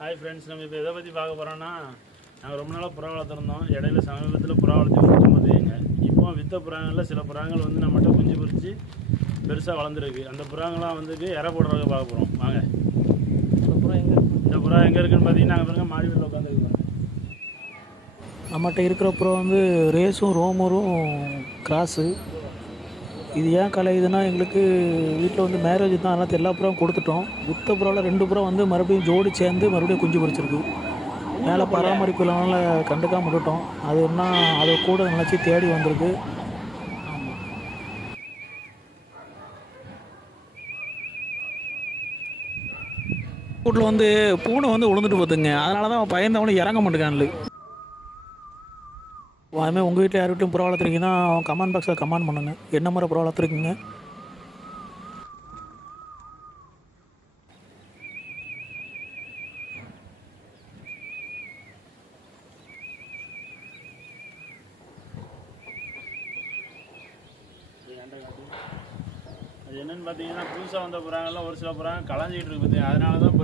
Hi friends, நம்ம இப்போ எதை பற்றி பார்க்க போகிறோன்னா, நாங்கள் ரொம்ப நாளாக புறா வளர்த்துருந்தோம். இடையில சமீபத்தில் புறா வளர்த்தி முடிக்கும் போதுங்க, இப்போ வித்த புறாங்களில் சில புறாங்கள் வந்து நம்மகிட்ட குஞ்சு பொறிச்சு பெருசாக வளர்ந்துருக்கு. அந்த புறாங்களாம் வந்து இறை போடுறதுக்கு பார்க்க போகிறோம். வாங்க. இந்த புறா எங்கே இருக்குன்னு பார்த்தீங்கன்னா, நாங்கள் பாருங்க மாடி வீட்டில் உட்காந்துருக்கோம். நம்மகிட்ட இருக்கிற புறா வந்து ரேஸும் ரோமரும் கிராஸு. இது ஏன் கலையுதுன்னா, எங்களுக்கு வீட்டில் வந்து மேரேஜ் தான், அதனால் எல்லா புறாவும் கொடுத்துட்டோம். வித்த புறாவில் 2 புறா வந்து மறுபடியும் ஜோடி சேர்ந்து மறுபடியும் குஞ்சு பொரிச்சிருக்கு. மேலே பராமரிப்பு இல்லாமல் கண்டுக்காம விட்டுட்டோம். அது என்ன, அதை கூட நினச்சி தேடி வந்திருக்கு. வீட்டில் வந்து பூனை வந்து விழுந்துட்டு போதுங்க, அதனால தான் பயந்தவனும் இறங்க மாட்டேங்கான்ல. அதுமாதிரி உங்கள் வீட்டில் யார் வீட்லையும் புறா வளர்த்துருக்கீங்கன்னா கமெண்ட் பாக்ஸில் கமெண்ட் பண்ணுங்கள், என்ன மாதிரி புறா வளர்த்துருக்கீங்க. அது என்னென்னு பார்த்தீங்கன்னா, புதுசாக வந்த புறாங்கள்லாம் ஒரு சில புறாங்க களைஞ்சிக்கிட்டு இருக்கு பார்த்தீங்க. அதனால தான்